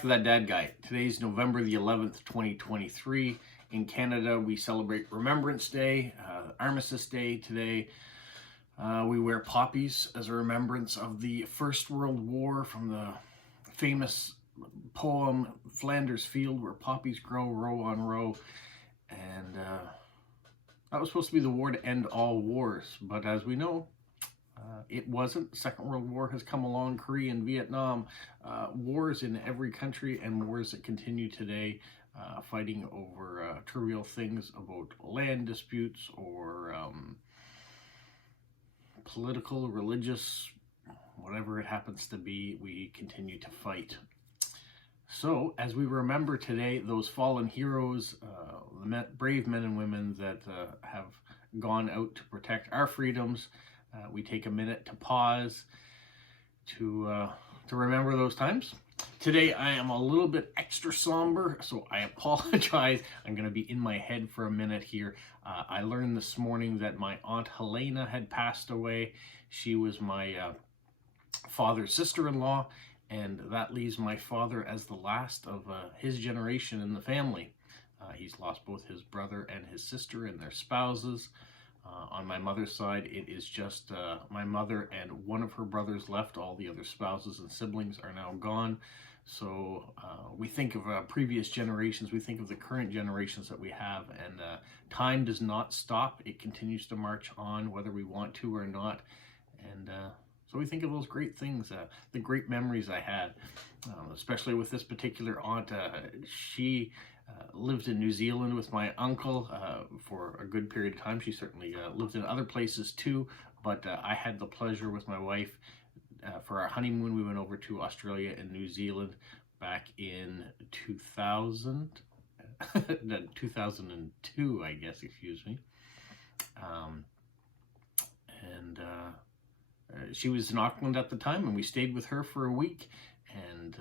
back to that dad guy. Today's November the 11th, 2023. In Canada, we celebrate Remembrance Day, Armistice Day today. We wear poppies as a remembrance of the First World War, from the famous poem Flanders Field, where poppies grow row on row. And that was supposed to be the war to end all wars, but as we know, it wasn't. The Second World War has come along, Korea and Vietnam, wars in every country, and wars that continue today, fighting over trivial things about land disputes or political, religious, whatever it happens to be, we continue to fight. So, as we remember today, those fallen heroes, the brave men and women that have gone out to protect our freedoms, we take a minute to pause to remember those times. Today I am a little bit extra somber, so I apologize. I'm going to be in my head for a minute here. I learned this morning that my Aunt Helena had passed away. She was my father's sister-in-law, and that leaves my father as the last of his generation in the family. He's lost both his brother and his sister and their spouses. On my mother's side, it is just my mother and one of her brothers left. All the other spouses and siblings are now gone. So we think of previous generations, we think of the current generations that we have, and time does not stop. It continues to march on, whether we want to or not. And so we think of those great things, the great memories I had, especially with this particular aunt. She lived in New Zealand with my uncle for a good period of time. She certainly lived in other places too, but I had the pleasure with my wife for our honeymoon. We went over to Australia and New Zealand back in 2002, I guess, excuse me. She was in Auckland at the time, and we stayed with her for a week and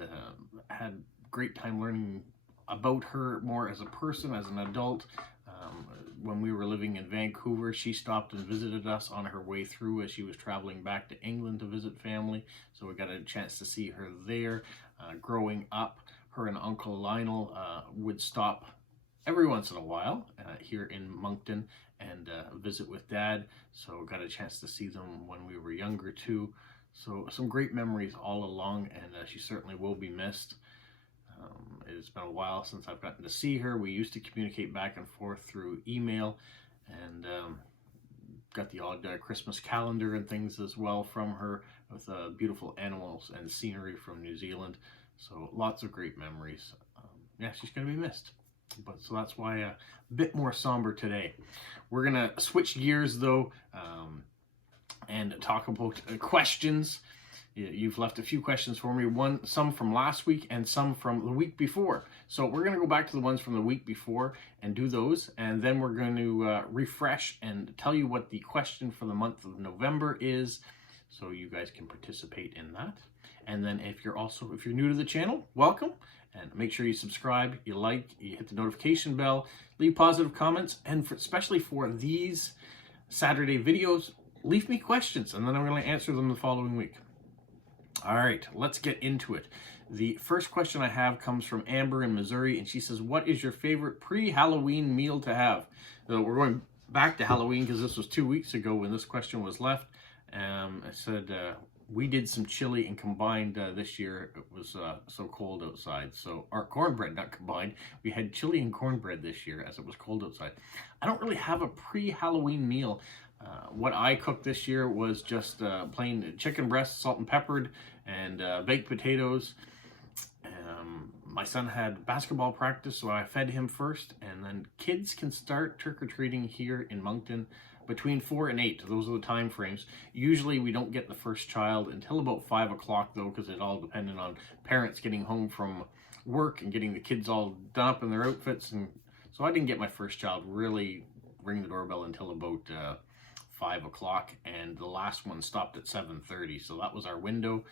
had a great time learning about her more as a person, as an adult. When we were living in Vancouver, she stopped and visited us on her way through as she was traveling back to England to visit family, so we got a chance to see her there. Growing up, her and Uncle Lionel would stop every once in a while here in Moncton and visit with Dad, so got a chance to see them when we were younger too. So some great memories all along, and she certainly will be missed. It's been a while since I've gotten to see her. We used to communicate back and forth through email, and got the odd Christmas calendar and things as well from her, with beautiful animals and scenery from New Zealand. So lots of great memories. Yeah, she's going to be missed. But so that's why a bit more somber today. We're going to switch gears though, and talk about questions. You've left a few questions for me, some from last week and some from the week before. So we're going to go back to the ones from the week before and do those, and then we're going to refresh and tell you what the question for the month of November is, so you guys can participate in that. And then if you're new to the channel, welcome, and make sure you subscribe, you like, you hit the notification bell, leave positive comments, and especially for these Saturday videos, leave me questions, and then I'm going to answer them the following week. All right, let's get into it. The first question I have comes from Amber in Missouri, and she says, what is your favorite pre-Halloween meal to have? So we're going back to Halloween because this was 2 weeks ago when this question was left. I said we did some chili and combined this year. It was so cold outside. So our cornbread, not combined. We had chili and cornbread this year as it was cold outside. I don't really have a pre-Halloween meal. What I cooked this year was just plain chicken breast, salt and peppered, and baked potatoes. My son had basketball practice, so I fed him first, and then kids can start trick-or-treating here in Moncton between 4 and 8. Those are the time frames. Usually we don't get the first child until about 5 o'clock though, because it all depended on parents getting home from work and getting the kids all done up in their outfits. And so I didn't get my first child really ring the doorbell until about 5 o'clock, and the last one stopped at 7:30, so that was our window.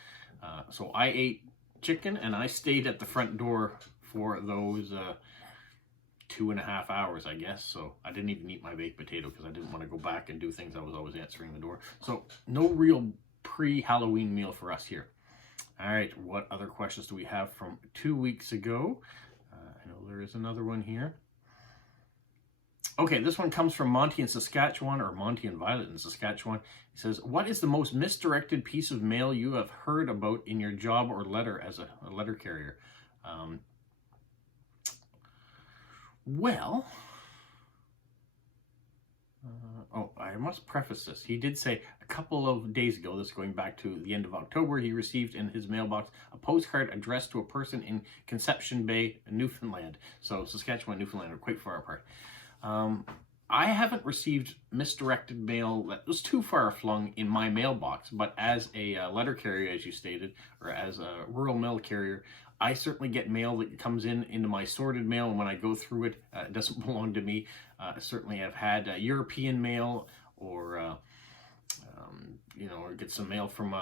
So I ate chicken, and I stayed at the front door for those 2.5 hours, I guess. So I didn't even eat my baked potato because I didn't want to go back and do things. I was always answering the door. So no real pre-Halloween meal for us here. All right, what other questions do we have from 2 weeks ago? I know there is another one here. Okay, this one comes from Monty in Saskatchewan, or Monty and Violet in Saskatchewan. He says, what is the most misdirected piece of mail you have heard about in your job or letter as a letter carrier? Well, I must preface this. He did say a couple of days ago, this going back to the end of October, he received in his mailbox a postcard addressed to a person in Conception Bay, Newfoundland. So Saskatchewan and Newfoundland are quite far apart. I haven't received misdirected mail that was too far flung in my mailbox, but as a letter carrier, as you stated, or as a rural mail carrier, I certainly get mail that comes into my sorted mail, and when I go through it, it doesn't belong to me. Certainly I've had European mail, or or get some mail from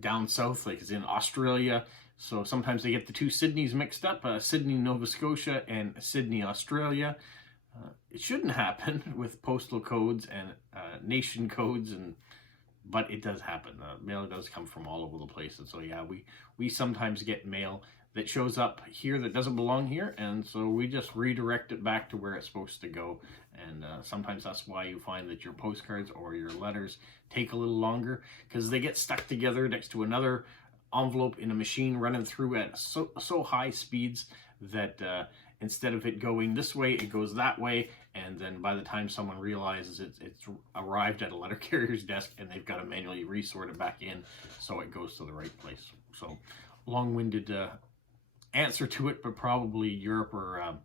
down south, like it's in Australia. So sometimes they get the two Sydneys mixed up, Sydney, Nova Scotia, and Sydney, Australia. It shouldn't happen with postal codes and nation codes, but it does happen. Mail does come from all over the place, and so yeah, we sometimes get mail that shows up here that doesn't belong here, and so we just redirect it back to where it's supposed to go. And sometimes that's why you find that your postcards or your letters take a little longer, because they get stuck together next to another envelope in a machine running through at so high speeds that instead of it going this way, it goes that way, and then by the time someone realizes it's arrived at a letter carrier's desk, and they've got to manually resort it back in so it goes to the right place. So long-winded answer to it, but probably Europe or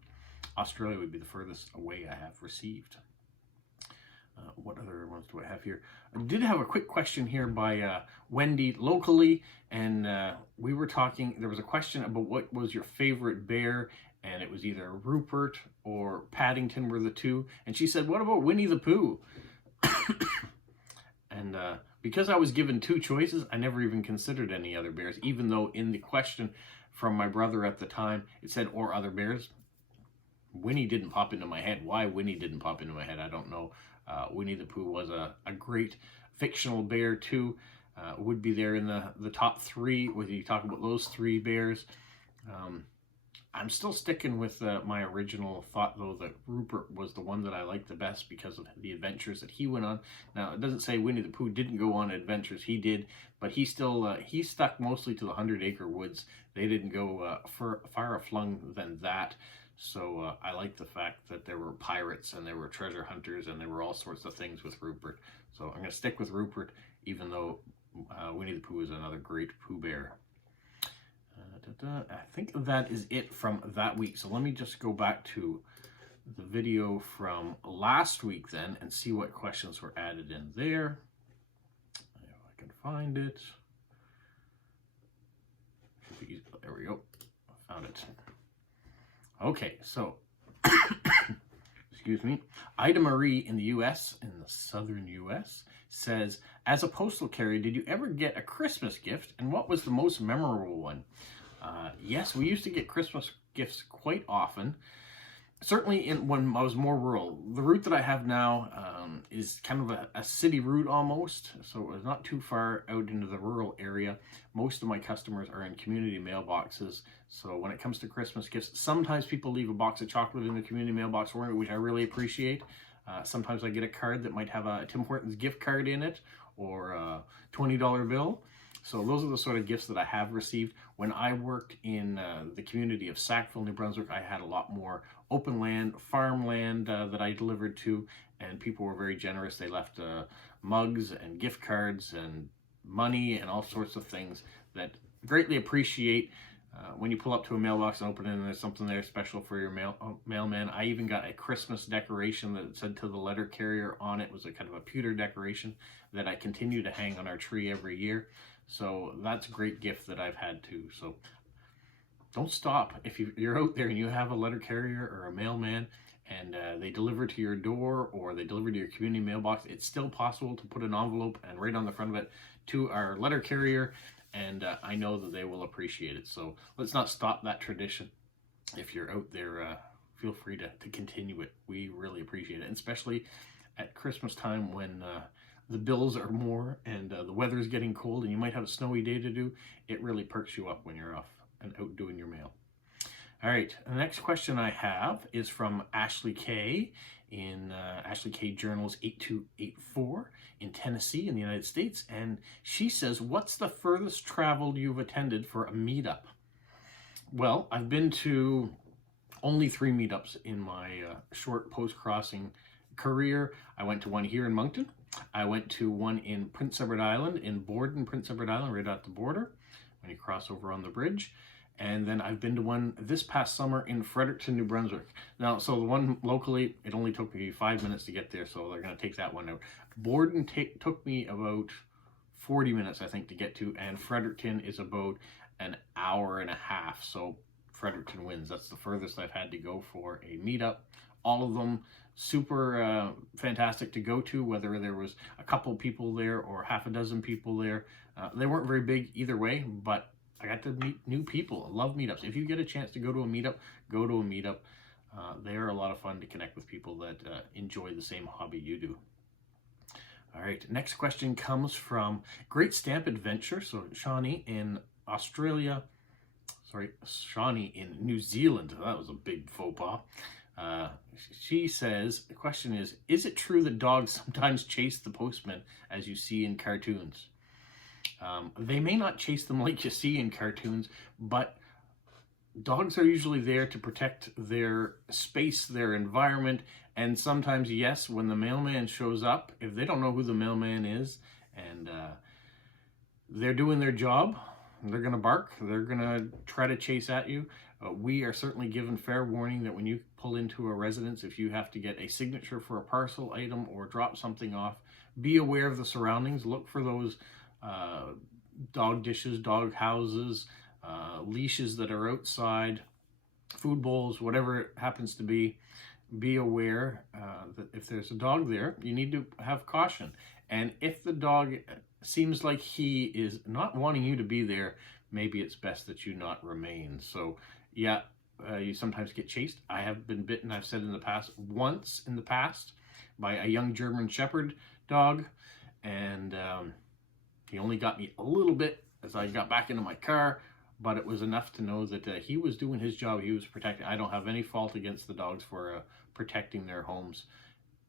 Australia would be the furthest away I have received. What other ones do I have here? I did have a quick question here by Wendy locally, and we were talking, there was a question about what was your favorite bear, and it was either Rupert or Paddington were the two, and she said, what about Winnie the Pooh? And because I was given two choices, I never even considered any other bears, even though in the question from my brother at the time, it said, or other bears. Winnie didn't pop into my head. Why Winnie didn't pop into my head, I don't know. Winnie the Pooh was a great fictional bear too. Would be there in the top three, whether you talk about those three bears. I'm still sticking with my original thought, though, that Rupert was the one that I liked the best because of the adventures that he went on. Now, it doesn't say Winnie the Pooh didn't go on adventures. He did, but he still he stuck mostly to the 100-acre woods. They didn't go far flung than that. So I like the fact that there were pirates and there were treasure hunters and there were all sorts of things with Rupert. So I'm going to stick with Rupert, even though Winnie the Pooh is another great Pooh Bear. I think that is it from that week. So let me just go back to the video from last week then and see what questions were added in there. If I can find it. There we go. I found it. Okay, so, excuse me, Ida Marie in the U.S., in the southern U.S., says, as a postal carrier, did you ever get a Christmas gift, and what was the most memorable one? Yes, we used to get Christmas gifts quite often. Certainly when I was more rural. The route that I have now is kind of a city route almost, so it was not too far out into the rural area. Most of my customers are in community mailboxes, so when it comes to Christmas gifts, sometimes people leave a box of chocolate in the community mailbox for me, which I really appreciate. Sometimes I get a card that might have a Tim Hortons gift card in it, or a $20 bill. So those are the sort of gifts that I have received. When I worked in the community of Sackville, New Brunswick, I had a lot more open land, farmland that I delivered to, and people were very generous. They left mugs and gift cards and money and all sorts of things that greatly appreciate. When you pull up to a mailbox and open it and there's something there special for your mailman. I even got a Christmas decoration that said to the letter carrier on it. It was a kind of a pewter decoration that I continue to hang on our tree every year. So that's a great gift that I've had too. So don't stop. If you're out there and you have a letter carrier or a mailman and they deliver to your door or they deliver to your community mailbox, it's still possible to put an envelope and right on the front of it to our letter carrier, and I know that they will appreciate it. So let's not stop that tradition. If you're out there, feel free to continue it. We really appreciate it, and especially at Christmas time when the bills are more and the weather is getting cold and you might have a snowy day to do, it really perks you up when you're off and out doing your mail. All right, the next question I have is from Ashley K in Ashley K Journals 8284 in Tennessee in the United States. And she says, what's the furthest travel you've attended for a meetup? Well, I've been to only 3 meetups in my short post-crossing career. I went to one here in Moncton. I went to one in Prince Edward Island, in Borden, Prince Edward Island, right at the border, when you cross over on the bridge. And then I've been to one this past summer in Fredericton, New Brunswick. Now, so the one locally, it only took me 5 minutes to get there, so they're going to take that one out. Borden took me about 40 minutes, I think, to get to, and Fredericton is about an hour and a half, so Fredericton wins. That's the furthest I've had to go for a meetup. All of them super fantastic to go to, whether there was a couple people there or half a dozen people there. They weren't very big either way, but I got to meet new people. I love meetups. If you get a chance to go to a meetup, go to a meetup. They are a lot of fun to connect with people that enjoy the same hobby you do. All right, next question comes from Great Stamp Adventure. So Shawnee in Australia, Shawnee in New Zealand. That was a big faux pas. She says, the question is it true that dogs sometimes chase the postman as you see in cartoons? They may not chase them like you see in cartoons, but dogs are usually there to protect their space, their environment, and sometimes, yes, when the mailman shows up, if they don't know who the mailman is and they're doing their job, they're going to bark, they're going to try to chase at you. We are certainly given fair warning that when you pull into a residence, if you have to get a signature for a parcel item or drop something off, be aware of the surroundings. Look for those dog dishes, dog houses, leashes that are outside, food bowls, whatever it happens to be. Be aware that if there's a dog there, you need to have caution. And if the dog seems like he is not wanting you to be there, maybe it's best that you not remain. So yeah, you sometimes get chased. I have been bitten, I've said once in the past, by a young German Shepherd dog. And he only got me a little bit as I got back into my car, but it was enough to know that he was doing his job. He was protecting. I don't have any fault against the dogs for protecting their homes.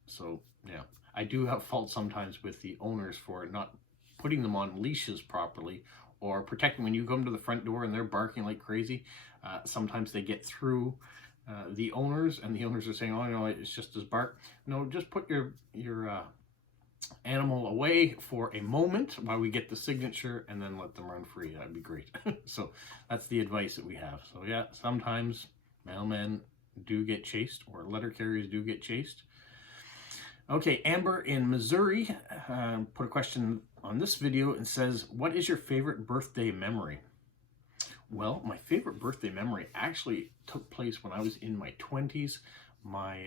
So yeah, I do have fault sometimes with the owners for not putting them on leashes properly or protecting. When you come to the front door and they're barking like crazy, sometimes they get through the owners, and the owners are saying, oh, no, it's just his bark. No, just put your animal away for a moment while we get the signature and then let them run free. That'd be great. So that's the advice that we have. So yeah, sometimes mailmen do get chased, or letter carriers do get chased. Okay, Amber in Missouri put a question on this video and says, what is your favorite birthday memory? Well, my favorite birthday memory actually took place when I was in my 20s. My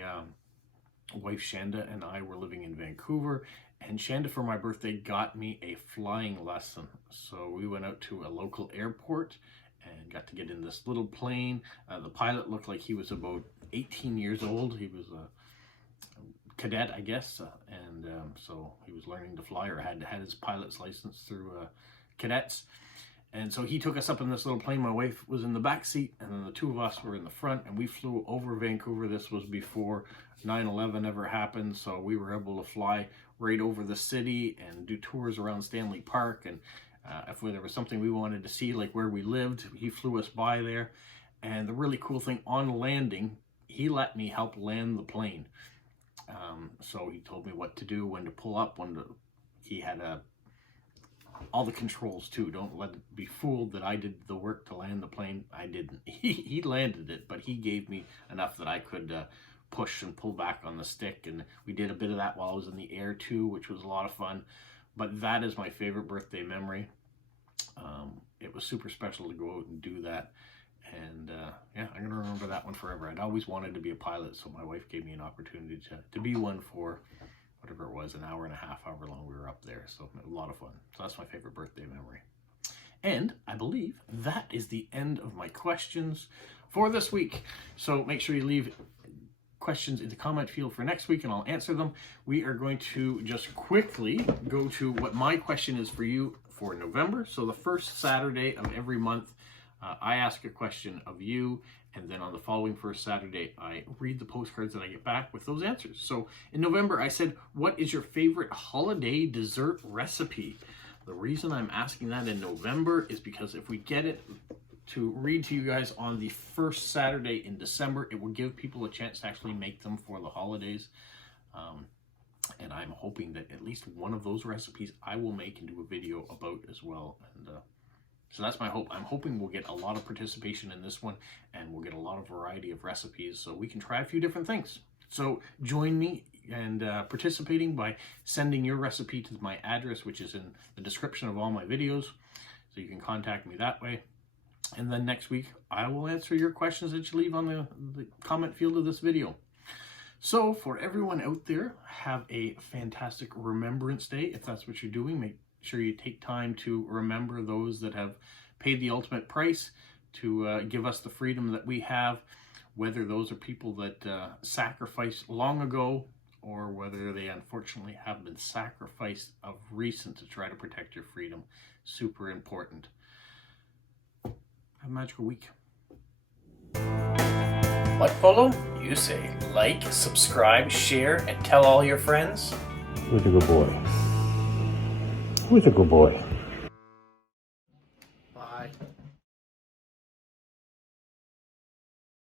wife Shanda and I were living in Vancouver, and Shanda for my birthday got me a flying lesson. So we went out to a local airport and got to get in this little plane. The pilot looked like he was about 18 years old. He was a cadet, I guess, and so he was learning to fly, or had his pilot's license through cadets. And so he took us up in this little plane. My wife was in the back seat, and then the two of us were in the front, and we flew over Vancouver. This was before 9/11 ever happened, so we were able to fly right over the city and do tours around Stanley Park. And if there was something we wanted to see, like where we lived, he flew us by there. And the really cool thing, on landing, he let me help land the plane. So he told me what to do, when to pull up, he had all the controls too. Don't let it be fooled that I did the work to land the plane. I didn't. He landed it, but he gave me enough that I could push and pull back on the stick. And we did a bit of that while I was in the air too, which was a lot of fun. But that is my favorite birthday memory. It was super special to go out and do that. And yeah, I'm gonna remember that one forever. I'd always wanted to be a pilot, so my wife gave me an opportunity to be one for whatever it was, an hour and a half, however long we were up there. So a lot of fun. So that's my favorite birthday memory. And I believe that is the end of my questions for this week. So make sure you leave questions in the comment field for next week and I'll answer them. We are going to just quickly go to what my question is for you for November. So the first Saturday of every month, I ask a question of you, and then on the following first Saturday, I read the postcards that I get back with those answers. So in November, I said, what is your favorite holiday dessert recipe? The reason I'm asking that in November is because if we get it to read to you guys on the first Saturday in December, it will give people a chance to actually make them for the holidays. And I'm hoping that at least one of those recipes I will make and do a video about as well. And so that's my hope. I'm hoping we'll get a lot of participation in this one and we'll get a lot of variety of recipes so we can try a few different things. So join me and participating by sending your recipe to my address, which is in the description of all my videos. So you can contact me that way. And then next week, I will answer your questions that you leave on the comment field of this video. So for everyone out there, have a fantastic Remembrance Day. If that's what you're doing, make sure you take time to remember those that have paid the ultimate price to give us the freedom that we have, whether those are people that sacrificed long ago or whether they unfortunately have been sacrificed of recent to try to protect your freedom. Super important. Have a magical week. What, Polo? You say like, subscribe, share, and tell all your friends? Who's a good boy? Who's a good boy?